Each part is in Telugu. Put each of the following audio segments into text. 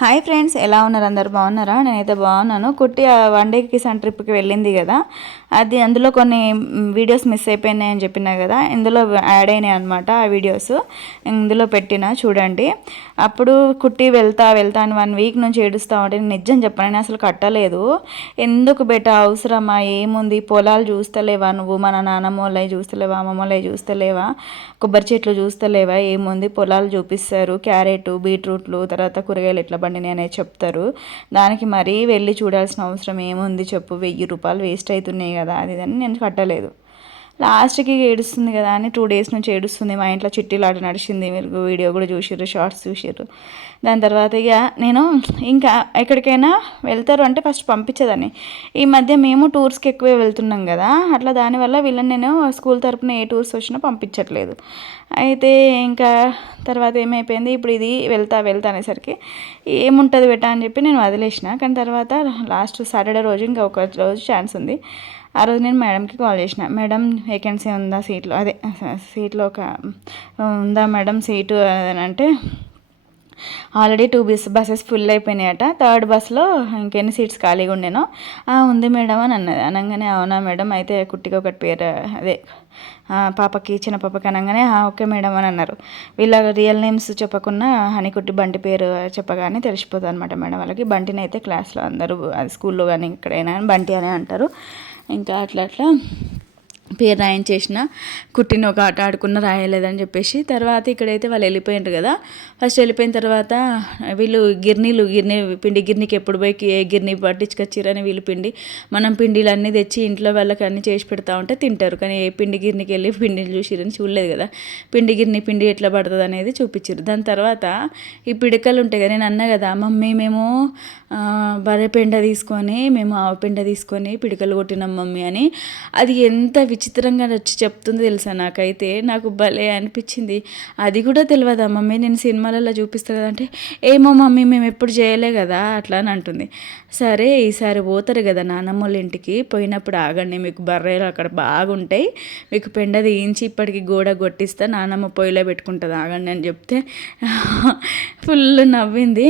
హాయ్ ఫ్రెండ్స్, ఎలా ఉన్నారు? అందరు బాగున్నారా? నేనైతే బాగున్నాను. కుట్టి వన్ డే కిసాన్ ట్రిప్కి వెళ్ళింది కదా, అది అందులో కొన్ని వీడియోస్ మిస్ అయిపోయినాయి అని చెప్పినా కదా, ఇందులో యాడ్ అయినాయి అనమాట. ఆ వీడియోస్ ఇందులో పెట్టిన చూడండి. అప్పుడు కుట్టి వెళ్తా వెళ్తా అని 1 వీక్ నుంచి ఏడుస్తూ ఉంటే, నేను నిజం చెప్పాను, నేను అసలు కట్టలేదు. ఎందుకు బెట, అవసరమా? ఏముంది? పొలాలు చూస్తలేవా నువ్వు? మన నాన్నమ్మ వాళ్ళవి చూస్తలేవా? అమ్మమ్మ వాళ్ళవి చూస్తలేవా? కొబ్బరి చెట్లు చూస్తలేవా? ఏముంది? పొలాలు చూపిస్తారు, క్యారెట్, బీట్రూట్లు, తర్వాత కూరగాయలు ఎట్లా బండిని అనేది చెప్తారు. దానికి మరీ వెళ్ళి చూడాల్సిన అవసరం ఏముంది చెప్పు? 1000 రూపాయలు వేస్ట్ అవుతున్నాయి కదా, అది అని నేను కట్టలేదు. లాస్ట్కి ఏడుస్తుంది కదా అని 2 డేస్ నుంచి ఏడుస్తుంది. మా ఇంట్లో చిట్టీలాట నడిచింది, మీరు వీడియో కూడా చూసిర్రు, షార్ట్స్ చూసిర్రు. దాని తర్వాత ఇక నేను ఇంకా ఎక్కడికైనా వెళ్తారు అంటే ఫస్ట్ పంపించేదాన్ని. ఈ మధ్య మేము టూర్స్కి ఎక్కువే వెళ్తున్నాం కదా, అట్లా దానివల్ల వీళ్ళని నేను స్కూల్ తరపున ఏ టూర్స్ వచ్చినా పంపించట్లేదు. అయితే ఇంకా తర్వాత ఏమైపోయింది, ఇప్పుడు ఇది వెళ్తా వెళ్తా అనేసరికి ఏముంటుంది బెటా అని చెప్పి నేను వదిలేసిన. కానీ తర్వాత లాస్ట్ సాటర్డే రోజు ఇంకా ఒక రోజు ఛాన్స్ ఉంది. ఆ రోజు నేను మేడంకి కాల్ చేసిన, మేడం వేకెన్సీ ఉందా సీట్లో, అదే సీట్లో ఒక ఉందా మేడం సీటు అని అంటే, ఆల్రెడీ 2 బస్సెస్ ఫుల్ అయిపోయినాయట, థర్డ్ బస్లో ఇంకెన్ని సీట్స్ ఖాళీగా ఉండేనో. ఉంది మేడం అని అన్నది. అనగానే అవునా మేడం, అయితే కుట్టికి ఒకటి పేరు, అదే పాపకి, చిన్న పాపకి అనగానే ఓకే మేడం అని అన్నారు. వీళ్ళ రియల్ నేమ్స్ చెప్పకుండా హనీకుట్టి బంటి పేరు చెప్పగానే తెలిసిపోతుంది అనమాట మేడం వాళ్ళకి. బంటిని అయితే క్లాస్లో అందరూ, అది స్కూల్లో కానీ ఎక్కడైనా బంటి అనే అంటారు. ఇంకా అట్లా అట్లా పేరు రాయించేసిన. కుట్టిన ఒక ఆట ఆడుకున్న రాయలేదని చెప్పేసి. తర్వాత ఇక్కడైతే వాళ్ళు వెళ్ళిపోయింటారు కదా, ఫస్ట్ వెళ్ళిపోయిన తర్వాత వీళ్ళు గిర్నీ పిండి గిర్నీకి ఎప్పుడు పోయి ఏ గిర్నీ పట్టించుకొచ్చిరని వీళ్ళు మనం పిండిలు అన్నీ తెచ్చి ఇంట్లో వాళ్ళకి అన్నీ చేసి పెడతా ఉంటే తింటారు. కానీ ఏ పిండి గిర్నీకి వెళ్ళి పిండిని చూసిరని చూడలేదు కదా, పిండి ఎట్లా పడుతుంది అనేది చూపించారు. దాని తర్వాత ఈ పిడకలు ఉంటాయి కదా, నేను అన్నా కదా మమ్మీ మేము బర్రె పెండ తీసుకొని, మేము ఆవు పెండ తీసుకొని పిడకలు కొట్టినాం మమ్మీ అని. అది ఎంత విచిత్రంగా వచ్చి చెప్తుందో తెలుసా, నాకు భలే అనిపించింది. అది కూడా తెలియదా మమ్మీ, నేను సినిమాలలో చూపిస్తాను కదా అంటే, ఏమో మమ్మీ మేము ఎప్పుడు చేయలే కదా అట్లా అని అంటుంది. సరే ఈసారి పోతారు కదా నాన్నమ్మ వాళ్ళ ఇంటికి, పోయినప్పుడు ఆగండి, మీకు బర్రెలు అక్కడ బాగుంటాయి, మీకు పెండ తీయించి ఇప్పటికి గోడ కొట్టిస్తా, నాన్నమ్మ పొయ్యిలో పెట్టుకుంటుంది ఆగండి అని చెప్తే ఫుల్ నవ్వింది.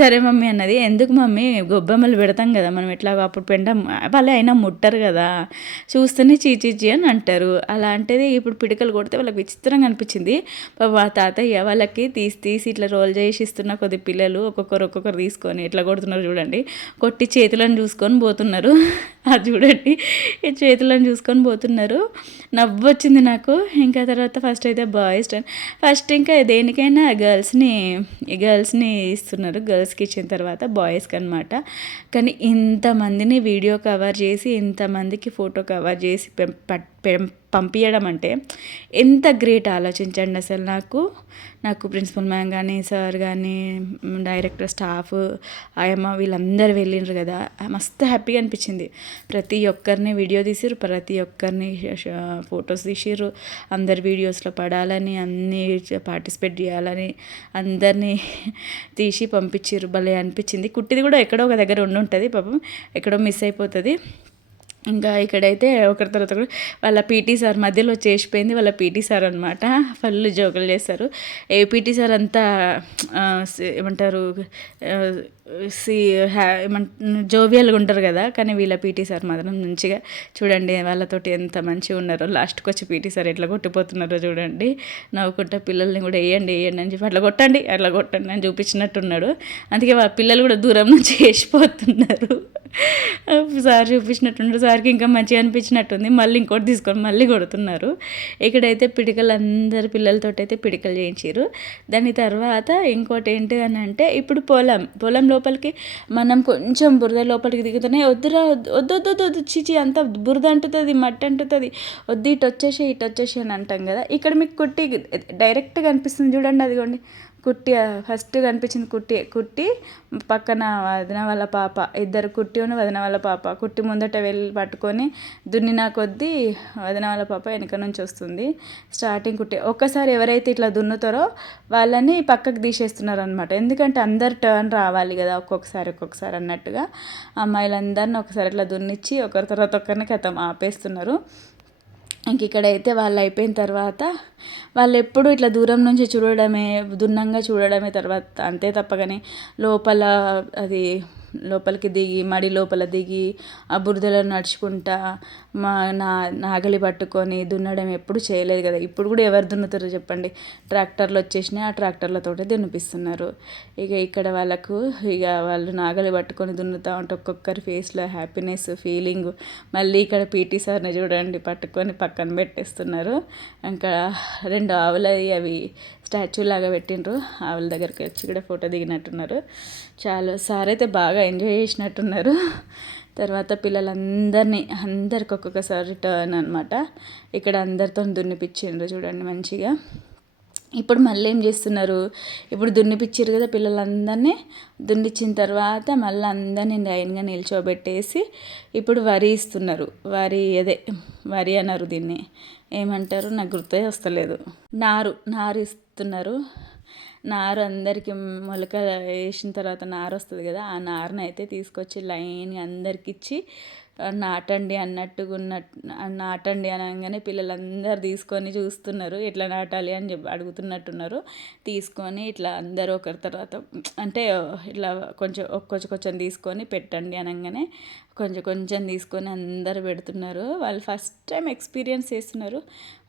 సరే మమ్మీ అన్నది. ఎందుకు మమ్మీ, గొబ్బెమ్మలు పెడతాం కదా మనం ఎట్లాగో, అప్పుడు పెండ వాళ్ళే అయినా ముట్టరు కదా, చూస్తేనే చీచీచి అని అంటారు. అలాంటిది ఇప్పుడు పిడకలు కొడితే వాళ్ళకి విచిత్రంగా అనిపించింది. మా తాతయ్య వాళ్ళకి తీసి ఇట్లా రోల్ చేసి ఇస్తున్న కొద్ది పిల్లలు ఒక్కొక్కరు తీసుకొని ఎట్లా కొడుతున్నారు చూడండి, కొట్టి చేతులను చూసుకొని పోతున్నారు. అది చూడండి, ఈ చేతులను చూసుకొని పోతున్నారు. నవ్వు వచ్చింది నాకు. ఇంకా తర్వాత ఫస్ట్ అయితే బాయ్స్ టర్న్. ఫస్ట్ ఇంకా దేనికైనా గర్ల్స్ని ఇస్తున్నారు, గర్ల్స్కి ఇచ్చిన తర్వాత బాయ్స్కి అనమాట. కానీ ఇంతమందిని వీడియో కవర్ చేసి, ఇంతమందికి ఫోటో కవర్ చేసి పంపించడం అంటే ఎంత గ్రేట్ ఆలోచించండి అసలు. నాకు ప్రిన్సిపల్ మ్యామ్ కానీ, సార్ కానీ, డైరెక్టర్, స్టాఫ్, ఆయమ్మ వీళ్ళందరూ వెళ్ళిండ్రు కదా, మస్తు హ్యాపీగా అనిపించింది. ప్రతి ఒక్కరిని వీడియో తీసిర్రు, ప్రతి ఒక్కరిని ఫొటోస్ తీసిర్రు, అందరు వీడియోస్లో పడాలని, అన్నీ పార్టిసిపేట్ చేయాలని అందరినీ తీసి పంపించిర్రు. భలే అనిపించింది. కుట్టిది కూడా ఎక్కడో ఒక దగ్గర ఉంటుంది పాపం, ఎక్కడో మిస్ అయిపోతుంది. ఇంకా ఇక్కడైతే ఒకరి తర్వాత ఒకరు వాళ్ళ పీటీ సార్ మధ్యలో చేసిపోయింది. వాళ్ళ పీటీ సార్ అనమాట, ఫుల్ జోకులు చేస్తారు. ఏ పీటీ సార్ అంతా ఏమంటారు జోవియల్గా ఉంటారు కదా, కానీ వీళ్ళ పీటీ సార్ మాత్రం మంచిగా చూడండి వాళ్ళతోటి ఎంత మంచిగా ఉన్నారో. లాస్ట్కి వచ్చి పీటీ సార్ ఎట్లా కొట్టిపోతున్నారో చూడండి, నవ్వుకుంటా పిల్లల్ని కూడా వేయండి అని చెప్పి అట్లా కొట్టండి అని చూపించినట్టున్నాడు. అందుకే వాళ్ళ పిల్లలు కూడా దూరం నుంచి వేసిపోతున్నారు. సార్ చూపించినట్టున్నారు, సార్కి ఇంకా మంచిగా అనిపించినట్టుంది, మళ్ళీ ఇంకోటి తీసుకొని మళ్ళీ కొడుతున్నారు. ఇక్కడైతే పిడికలు అందరు పిల్లలతో అయితే పిడికలు చేయించారు. దాని తర్వాత ఇంకోటి ఏంటి అని అంటే, ఇప్పుడు పొలం లోపలికి మనం కొంచెం బురద లోపలికి దిగుతూనే వద్దురా వద్దు చిచి అంత బురద అంటుతుంది, మట్టి అంటుతుంది, వద్దు ఇటు వచ్చేసి అని అంటాం కదా. ఇక్కడ మీకు కుట్టి డైరెక్ట్గా అనిపిస్తుంది చూడండి, అదిగోండి కుట్టి ఫస్ట్ కనిపించింది. కుట్టి పక్కన వదిన వాళ్ళ పాప, ఇద్దరు కుట్టి వదిన వాళ్ళ పాప. కుట్టి ముందట వెళ్ళి పట్టుకొని దున్నినా కొద్దీ వదిన వాళ్ళ పాప వెనక నుంచి వస్తుంది. స్టార్టింగ్ కుట్టి ఒక్కసారి ఎవరైతే ఇట్లా దున్నుతారో వాళ్ళని పక్కకు తీసేస్తున్నారు అనమాట. ఎందుకంటే అందరు టర్న్ రావాలి కదా, ఒక్కొక్కసారి అన్నట్టుగా అమ్మాయిలందరిని ఒకసారి ఇట్లా దున్నిచ్చి ఒకరి తర్వాత ఒకరిని కథం ఆపేస్తున్నారు. ఇంక ఇక్కడైతే వాళ్ళు అయిపోయిన తర్వాత వాళ్ళు ఎప్పుడు ఇట్లా దూరం నుంచి చూడడమే, దున్నంగా చూడడమే తర్వాత అంతే తప్ప కానీ లోపల అది లోపలికి దిగి మడి లోపల దిగి ఆ బురదలో నడుచుకుంటా మా నాగలి పట్టుకొని దున్నడం ఎప్పుడు చేయలేదు కదా. ఇప్పుడు కూడా ఎవరు దున్నుతారో చెప్పండి, ట్రాక్టర్లు వచ్చేసినాయి, ఆ ట్రాక్టర్లతోటే దున్నిపిస్తున్నారు. ఇక ఇక్కడ వాళ్ళకు ఇక వాళ్ళు నాగలి పట్టుకొని దున్నుతూ ఉంటే ఒక్కొక్కరి ఫేస్లో హ్యాపీనెస్ ఫీలింగ్. మళ్ళీ ఇక్కడ పీటీ సార్ని చూడండి పట్టుకొని పక్కన పెట్టేస్తున్నారు. ఇంకా 2 ఆవులవి అవి స్టాచ్యూ లాగా పెట్టిండ్రు. ఆవుల దగ్గరికి వచ్చి కూడా ఫోటో దిగినట్టున్నారు. చాలా సార్ అయితే బాగా ఎంజాయ్ చేసినట్టున్నారు. తర్వాత అందరికి ఒక్కొక్కసారి టర్న్ అనమాట. ఇక్కడ అందరితో దున్నిపిచ్చిండ్రు చూడండి మంచిగా. ఇప్పుడు మళ్ళీ ఏం చేస్తున్నారు, ఇప్పుడు దున్నిపిచ్చారు కదా పిల్లలందరినీ. దున్నిచ్చిన తర్వాత మళ్ళీ అందరినీ లైన్గా నిల్చోబెట్టేసి ఇప్పుడు వరి ఇస్తున్నారు. వరి అన్నారు దీన్ని, ఏమంటారు నాకు గుర్తే వస్తలేదు. నారు ఇస్తున్నారు. నారు అందరికీ మొలక వేసిన తర్వాత నారు వస్తుంది కదా, ఆ నారుని అయితే తీసుకొచ్చి లైన్గా అందరికి ఇచ్చి నాటండి నాటండి అనగానే పిల్లలందరూ తీసుకొని చూస్తున్నారు ఎట్లా నాటాలి అని చెప్పి అడుగుతున్నట్టున్నారు. తీసుకొని ఇట్లా అందరూ ఒకరి తర్వాత అంటే ఇట్లా కొంచెం తీసుకొని పెట్టండి అనగానే కొంచెం కొంచెం తీసుకొని అందరు పెడుతున్నారు. వాళ్ళు ఫస్ట్ టైం ఎక్స్పీరియన్స్ చేస్తున్నారు.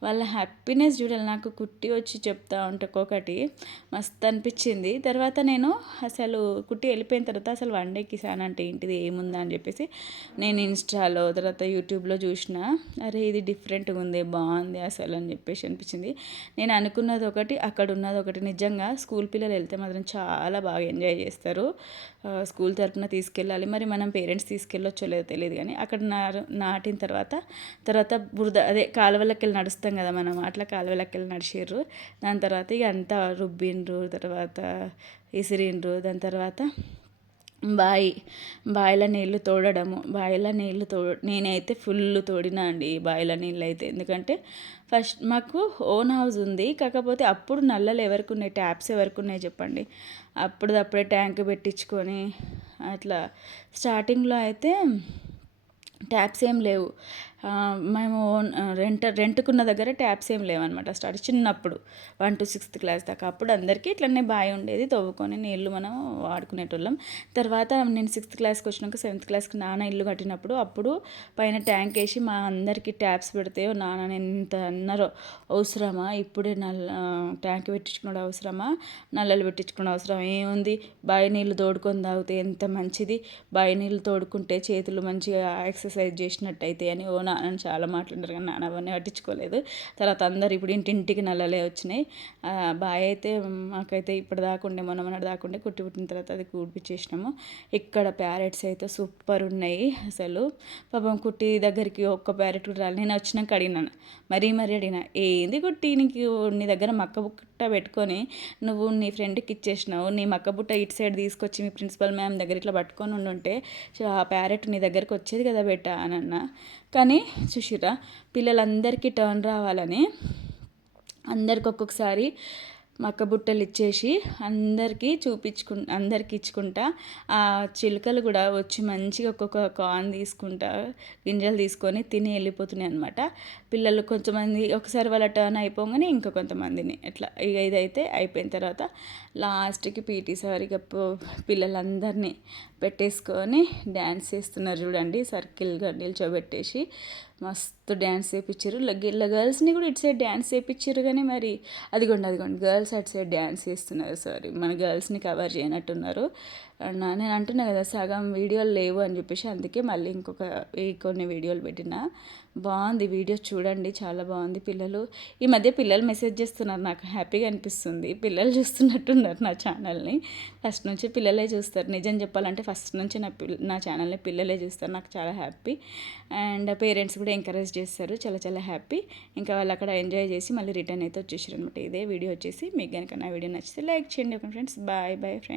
వాళ్ళ హ్యాపీనెస్ చూడాలి. నాకు కుట్టి వచ్చి చెప్తా ఉంటే ఒక్కొక్కటి మస్తు అనిపించింది. తర్వాత నేను అసలు కుట్టి వెళ్ళిపోయిన తర్వాత అసలు వన్ డే కిసాన్ అంటే ఏంటిది ఏముందా అని చెప్పేసి నేను ఇన్స్టాలో తర్వాత యూట్యూబ్లో చూసిన. అరే ఇది డిఫరెంట్గా ఉంది, బాగుంది అసలు అని చెప్పేసి అనిపించింది. నేను అనుకున్నది ఒకటి, అక్కడ ఉన్నది ఒకటి. నిజంగా స్కూల్ పిల్లలు వెళ్తే మాత్రం చాలా బాగా ఎంజాయ్ చేస్తారు. స్కూల్ తరపున తీసుకెళ్ళాలి, మరి మనం పేరెంట్స్ తీసుకెళ్ళొచ్చో లేదో తెలియదు కానీ అక్కడ నాటిన తర్వాత బురద అదే కాలువలకి వెళ్ళి నడుస్తాం కదా మనం, అట్లా కాలువలకి వెళ్ళి నడిచిర్రు. దాని తర్వాత ఇక అంతా రుబ్బిండ్రు, తర్వాత ఇసిరిండ్రు. దాని తర్వాత బావిలో నీళ్ళు తోడడము, నేనైతే ఫుల్ తోడినా అండి బావిలో నీళ్ళు అయితే. ఎందుకంటే ఫస్ట్ మాకు ఓన్ హౌస్ ఉంది, కాకపోతే అప్పుడు నల్లలు ఎవరికి ఉన్నాయి, ట్యాప్స్ ఎవరికి ఉన్నాయి చెప్పండి. అప్పుడే ట్యాంక్ పెట్టించుకొని అట్లా స్టార్టింగ్లో అయితే ట్యాప్స్ ఏం లేవు. మేము రెంట్కున్న దగ్గర ట్యాప్స్ ఏం లేవన్నమాట. చిన్నప్పుడు 1 to 6th క్లాస్ దాకా అప్పుడు అందరికీ ఇట్లనే బావి ఉండేది, తవ్వుకొని నీళ్ళు మనం వాడుకునేటోళ్ళం. తర్వాత నేను 6th క్లాస్కి వచ్చినాక 7th క్లాస్కి నాన్న ఇల్లు కట్టినప్పుడు అప్పుడు పైన ట్యాంక్ వేసి మా అందరికీ ట్యాప్స్ పెడితే నాన్న ఎంత అన్నారో, అవసరమా ఇప్పుడే ట్యాంక్ పెట్టించుకున్నాడు, అవసరమా నల్లలు పెట్టించుకున్న అవసరం ఏముంది, బావి నీళ్ళు తోడుకొని తాగితే ఎంత మంచిది, బావి నీళ్ళు తోడుకుంటే చేతులు మంచిగా ఎక్సర్సైజ్ చేసినట్టయితే అని నాన్న చాలా మాట్లాడారు. కానీ నాన్న అవన్నీ పట్టించుకోలేదు. తర్వాత అందరు ఇప్పుడు ఇంటింటికి నల్లలే వచ్చినాయి. బావి అయితే మాకైతే ఇప్పుడు దాకుండే మొన్న దాకుండే, కుట్టి పుట్టిన తర్వాత అది కూడిపించేసినాము. ఇక్కడ ప్యారెట్స్ అయితే సూపర్ ఉన్నాయి అసలు. పాపం కుట్టి దగ్గరికి ఒక్క ప్యారెట్ కూడా రాలి. నేను వచ్చినాక అడిగినాను, మరీ అడిగినా, ఏంది కుట్టి నీ దగ్గర మక్క బుట్ట పెట్టుకొని నువ్వు నీ ఫ్రెండ్కి ఇచ్చేసినావు, నీ మక్క బుట్ట ఇటు సైడ్ తీసుకొచ్చి మీ ప్రిన్సిపల్ మ్యామ్ దగ్గర ఇట్లా పట్టుకొని ఉండుంటే ఆ ప్యారెట్ నీ దగ్గరికి వచ్చేది కదా బెట్ట అని అన్నా. కానీ చూసిరా పిల్లలందరికీ టర్న్ రావాలని అందరికి ఒక్కొక్కసారి మక్క బుట్టలు ఇచ్చేసి అందరికీ ఇచ్చుకుంటా ఆ చిలుకలు కూడా వచ్చి మంచిగా ఒక్కొక్క కార్న్ తీసుకుంటా గింజలు తీసుకొని తిని వెళ్ళిపోతున్నాయి అనమాట. పిల్లలు కొంతమంది ఒకసారి వాళ్ళ టర్న్ అయిపోగానే ఇంకా కొంతమందిని ఎట్లా ఇక ఇదైతే అయిపోయిన తర్వాత లాస్ట్కి పీటీ సార్ ఇక పిల్లలందరినీ పెట్టేసుకొని డ్యాన్స్ చేస్తున్నారు చూడండి. సర్కిల్గా నిల్చోబెట్టేసి మస్తు డ్యాన్స్ చేయించారు. గర్ల్స్ని కూడా ఇటు సైడ్ డ్యాన్స్ చేయించారు. కానీ మరి అదిగోండి గర్ల్స్ అటు సైడ్ డ్యాన్స్ చేస్తున్నారు. సారీ మన గర్ల్స్ని కవర్ చేయనట్టున్నారు. నేను అంటున్నా కదా సగం వీడియోలు లేవు అని చెప్పేసి, అందుకే మళ్ళీ కొన్ని వీడియోలు పెట్టిన. బాగుంది వీడియో చూడండి, చాలా బాగుంది. ఈ మధ్య పిల్లలు మెసేజ్ చేస్తున్నారు, నాకు హ్యాపీగా అనిపిస్తుంది. పిల్లలు చూస్తున్నట్టున్నారు నా ఛానల్ని. ఫస్ట్ నుంచి పిల్లలే చూస్తారు. నిజం చెప్పాలంటే ఫస్ట్ నుంచి నా ఛానల్ని పిల్లలే చూస్తారు. నాకు చాలా హ్యాపీ. అండ్ పేరెంట్స్ కూడా ఎంకరేజ్ చేస్తారు, చాలా చాలా హ్యాపీ. ఇంకా వాళ్ళు అక్కడ ఎంజాయ్ చేసి మళ్ళీ రిటర్న్ అయితే వచ్చేసారు అనమాట. ఇదే వీడియో వచ్చేసి మీకు కనుక నా వీడియో నచ్చితే లైక్ చేయండి ఫ్రెండ్స్. Bye friends.